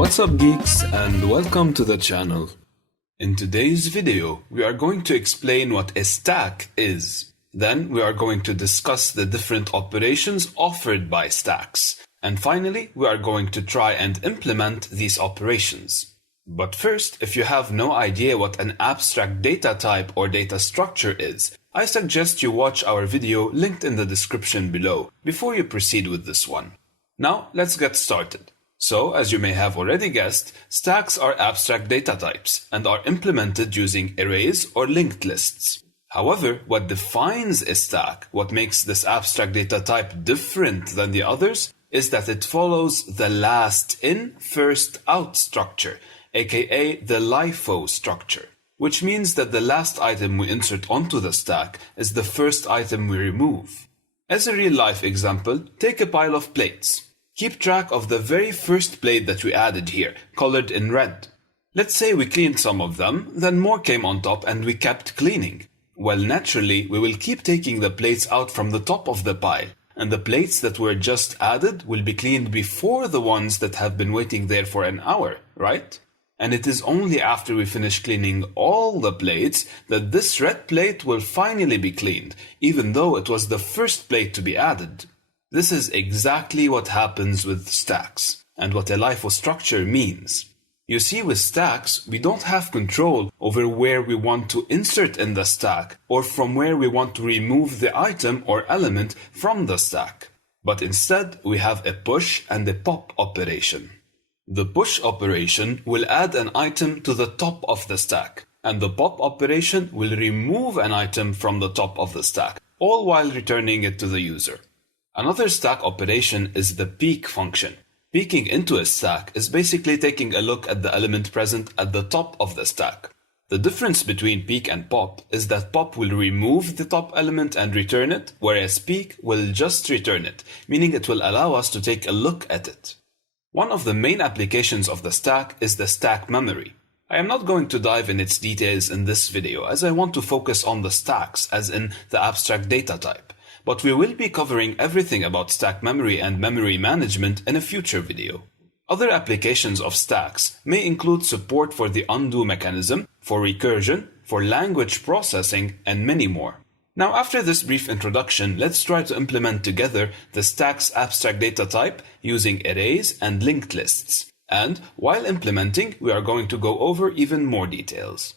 What's up geeks, and welcome to the channel. In today's video, we are going to explain what a stack is. Then we are going to discuss the different operations offered by stacks. And finally, we are going to try and implement these operations. But first, if you have no idea what an abstract data type or data structure is, I suggest you watch our video linked in the description below before you proceed with this one. Now, let's get started. So, as you may have already guessed, stacks are abstract data types and are implemented using arrays or linked lists. However, what defines a stack, what makes this abstract data type different than the others, is that it follows the last in, first out structure, aka the LIFO structure, which means that the last item we insert onto the stack is the first item we remove. As a real-life example, take a pile of plates. Keep track of the very first plate that we added here, colored in red. Let's say we cleaned some of them, then more came on top and we kept cleaning. Well, naturally, we will keep taking the plates out from the top of the pile, and the plates that were just added will be cleaned before the ones that have been waiting there for an hour, right? And it is only after we finish cleaning all the plates that this red plate will finally be cleaned, even though it was the first plate to be added. This is exactly what happens with stacks, and what a LIFO structure means. You see, with stacks, we don't have control over where we want to insert in the stack, or from where we want to remove the item or element from the stack. But instead, we have a push and a pop operation. The push operation will add an item to the top of the stack, and the pop operation will remove an item from the top of the stack, all while returning it to the user. Another stack operation is the peek function. Peeking into a stack is basically taking a look at the element present at the top of the stack. The difference between peek and pop is that pop will remove the top element and return it, whereas peek will just return it, meaning it will allow us to take a look at it. One of the main applications of the stack is the stack memory. I am not going to dive in its details in this video, as I want to focus on the stacks, as in the abstract data type. But we will be covering everything about stack memory and memory management in a future video. Other applications of stacks may include support for the undo mechanism, for recursion, for language processing, and many more. Now, after this brief introduction, let's try to implement together the stack's abstract data type using arrays and linked lists. And while implementing, we are going to go over even more details.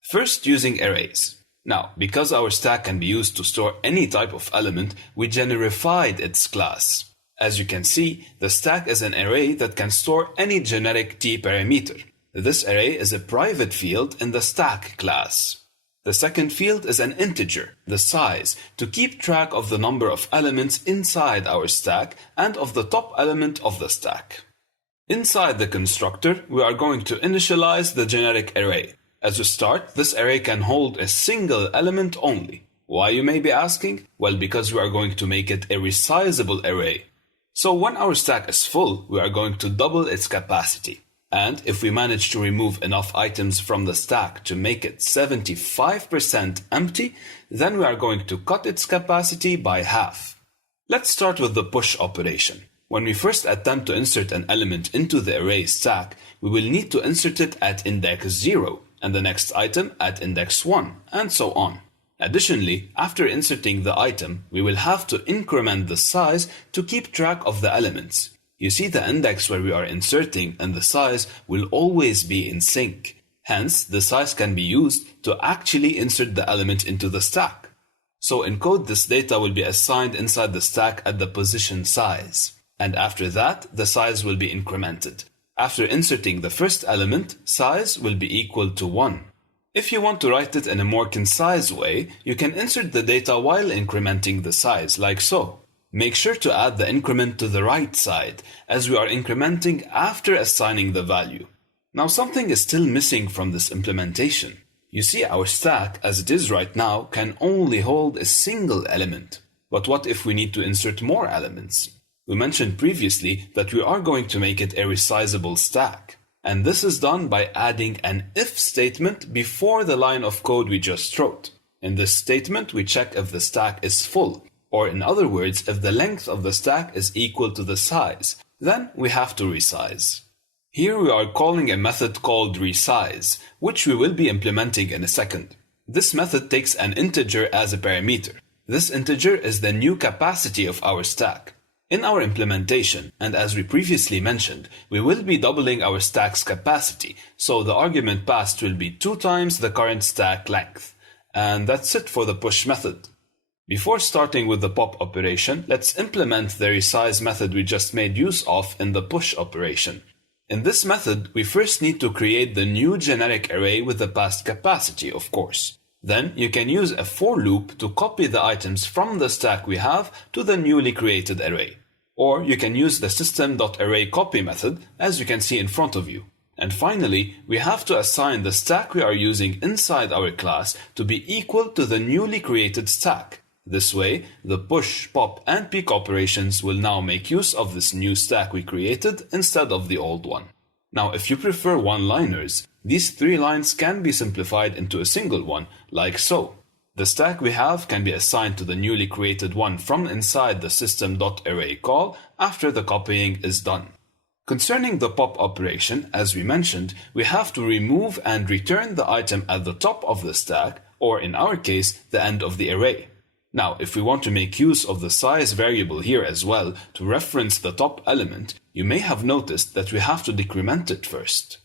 First, using arrays. Now, because our stack can be used to store any type of element, we generified its class. As you can see, the stack is an array that can store any generic t parameter. This array is a private field in the stack class. The second field is an integer, the size, to keep track of the number of elements inside our stack and of the top element of the stack. Inside the constructor, we are going to initialize the generic array. As a start, this array can hold a single element only. Why, you may be asking? Well, because we are going to make it a resizable array. So when our stack is full, we are going to double its capacity. And if we manage to remove enough items from the stack to make it 75% empty, then we are going to cut its capacity by half. Let's start with the push operation. When we first attempt to insert an element into the array stack, we will need to insert it at index 0. And the next item at index 1, and so on. Additionally, after inserting the item, we will have to increment the size to keep track of the elements. You see, the index where we are inserting and the size will always be in sync. Hence, the size can be used to actually insert the element into the stack. So in code, this data will be assigned inside the stack at the position size. And after that, the size will be incremented. After inserting the first element, size will be equal to 1. If you want to write it in a more concise way, you can insert the data while incrementing the size, like so. Make sure to add the increment to the right side, as we are incrementing after assigning the value. Now, something is still missing from this implementation. You see, our stack, as it is right now, can only hold a single element. But what if we need to insert more elements? We mentioned previously that we are going to make it a resizable stack. And this is done by adding an if statement before the line of code we just wrote. In this statement, we check if the stack is full, or in other words, if the length of the stack is equal to the size. Then we have to resize. Here we are calling a method called resize, which we will be implementing in a second. This method takes an integer as a parameter. This integer is the new capacity of our stack. In our implementation, and as we previously mentioned, we will be doubling our stack's capacity, so the argument passed will be 2 times the current stack length. And that's it for the push method. Before starting with the pop operation, let's implement the resize method we just made use of in the push operation. In this method, we first need to create the new generic array with the passed capacity, of course. Then you can use a for loop to copy the items from the stack we have to the newly created array. Or you can use the system.arrayCopy method, as you can see in front of you. And finally, we have to assign the stack we are using inside our class to be equal to the newly created stack. This way, the push, pop, and peek operations will now make use of this new stack we created instead of the old one. Now, if you prefer one-liners, these 3 lines can be simplified into a single one, like so. The stack we have can be assigned to the newly created one from inside the system.array call after the copying is done. Concerning the pop operation, as we mentioned, we have to remove and return the item at the top of the stack, or in our case, the end of the array. Now, if we want to make use of the size variable here as well to reference the top element, you may have noticed that we have to decrement it first.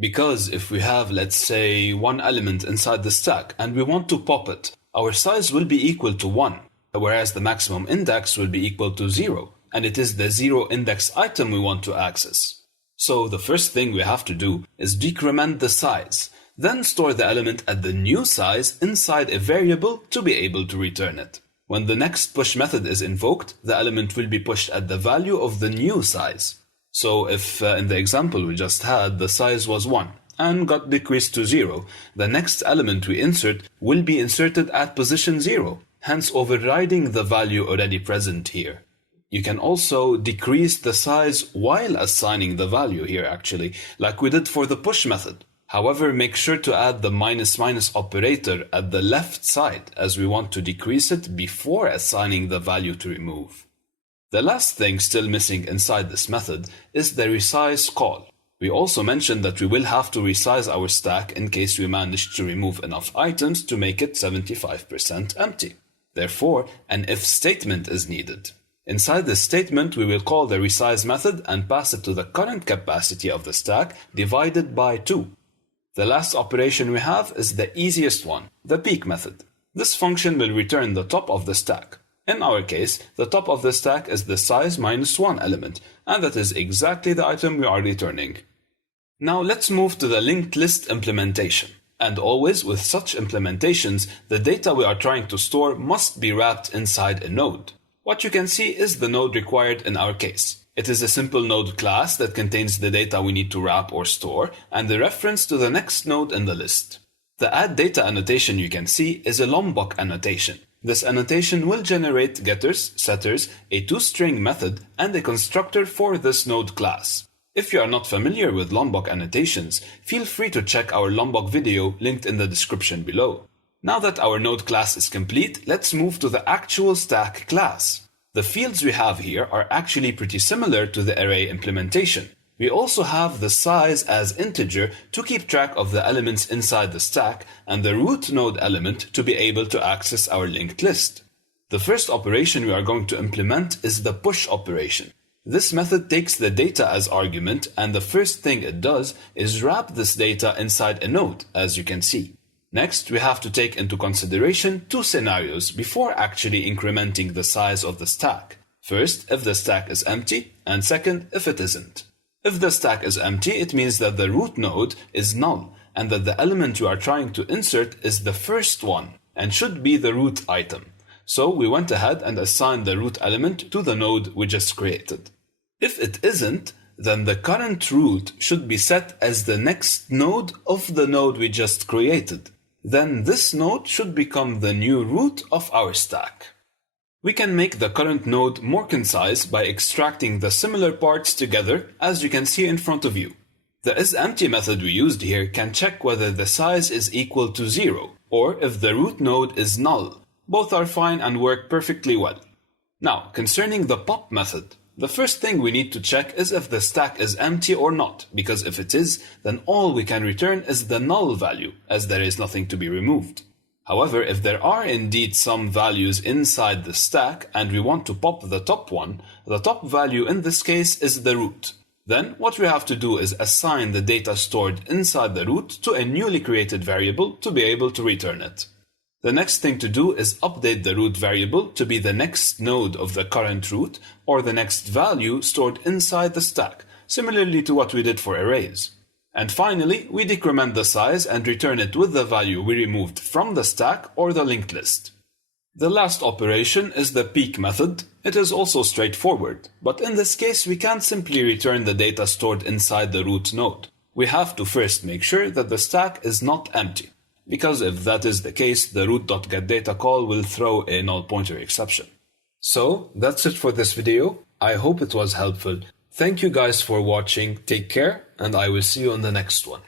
Because if we have, let's say, 1 element inside the stack and we want to pop it, our size will be equal to 1, whereas the maximum index will be equal to 0, and it is the 0 index item we want to access. So the first thing we have to do is decrement the size, then store the element at the new size inside a variable to be able to return it. When the next push method is invoked, the element will be pushed at the value of the new size. So if in the example we just had, the size was 1 and got decreased to 0, the next element we insert will be inserted at position 0, hence overriding the value already present here. You can also decrease the size while assigning the value here actually, like we did for the push method. However, make sure to add the minus operator at the left side as we want to decrease it before assigning the value to remove. The last thing still missing inside this method is the resize call. We also mentioned that we will have to resize our stack in case we manage to remove enough items to make it 75% empty. Therefore, an if statement is needed. Inside this statement, we will call the resize method and pass it to the current capacity of the stack divided by 2. The last operation we have is the easiest one, the peek method. This function will return the top of the stack. In our case, the top of the stack is the size minus 1 element, and that is exactly the item we are returning. Now let's move to the linked list implementation. And always with such implementations, the data we are trying to store must be wrapped inside a node. What you can see is the node required in our case. It is a simple node class that contains the data we need to wrap or store, and the reference to the next node in the list. The add data annotation you can see is a Lombok annotation. This annotation will generate getters, setters, a toString method, and a constructor for this node class. If you are not familiar with Lombok annotations, feel free to check our Lombok video linked in the description below. Now that our node class is complete, let's move to the actual stack class. The fields we have here are actually pretty similar to the array implementation. We also have the size as integer to keep track of the elements inside the stack and the root node element to be able to access our linked list. The first operation we are going to implement is the push operation. This method takes the data as argument, and the first thing it does is wrap this data inside a node, as you can see. Next, we have to take into consideration 2 scenarios before actually incrementing the size of the stack. First, if the stack is empty, and second, if it isn't. If the stack is empty, it means that the root node is null, and that the element you are trying to insert is the first one, and should be the root item. So we went ahead and assigned the root element to the node we just created. If it isn't, then the current root should be set as the next node of the node we just created. Then this node should become the new root of our stack. We can make the current node more concise by extracting the similar parts together, as you can see in front of you. The isEmpty method we used here can check whether the size is equal to 0, or if the root node is null. Both are fine and work perfectly well. Now, concerning the pop method, The first thing we need to check is if the stack is empty or not, because if it is, then all we can return is the null value, as there is nothing to be removed. However, if there are indeed some values inside the stack and we want to pop the top one, the top value in this case is the root. Then what we have to do is assign the data stored inside the root to a newly created variable to be able to return it. The next thing to do is update the root variable to be the next node of the current root or the next value stored inside the stack, similarly to what we did for arrays. And finally, we decrement the size and return it with the value we removed from the stack or the linked list. The last operation is the peek method. It is also straightforward, but in this case we can't simply return the data stored inside the root node. We have to first make sure that the stack is not empty, because if that is the case, the root.getData call will throw a null pointer exception. So that's it for this video. I hope it was helpful. Thank you guys for watching, take care, and I will see you on the next one.